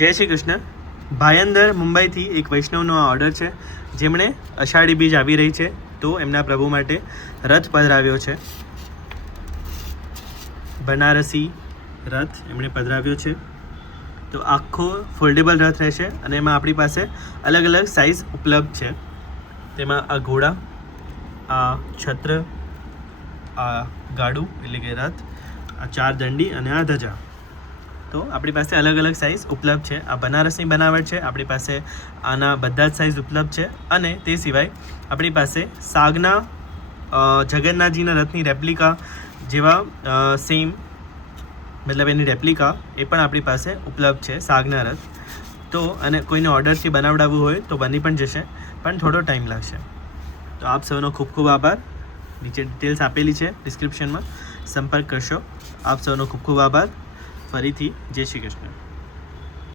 જય શ્રી કૃષ્ણ. ભાયંદર મુંબઈથી એક વૈષ્ણવનો આ ઓર્ડર છે, જેમણે અષાઢી બીજ આવી રહી છે તો એમના પ્રભુ માટે રથ પધરાવ્યો છે. બનારસી રથ એમણે પધરાવ્યો છે. તો આખો ફોલ્ડેબલ રથ રહેશે અને એમાં આપણી પાસે અલગ અલગ સાઇઝ ઉપલબ્ધ છે. તેમાં આ ઘોડા, આ છત્ર, આ ગાડું એટલે કે રથ, આ 4 દંડી અને આ ધજા. તો આપણી પાસે અલગ અલગ સાઇઝ ઉપલબ્ધ છે. આ બનારસની બનાવટ છે. આપણી પાસે આના બધા જ સાઇઝ ઉપલબ્ધ છે. અને તે સિવાય આપણી પાસે સાગના જગન્નાથજીના રથની રેપ્લિકા જેવા સેમ મતલબ એની રેપ્લિકા એ પણ આપણી પાસે ઉપલબ્ધ છે, સાગના રથ. તો અને કોઈને ઓર્ડરથી બનાવડાવવું હોય તો બની પણ જશે, પણ થોડો ટાઈમ લાગશે. તો આપ સૌનો ખૂબ ખૂબ આભાર. નીચે ડિટેલ્સ આપેલી છે ડિસ્ક્રિપ્શનમાં, સંપર્ક કરશો. આપ સૌનો ખૂબ ખૂબ આભાર. ફરીથી જય શ્રી કૃષ્ણ.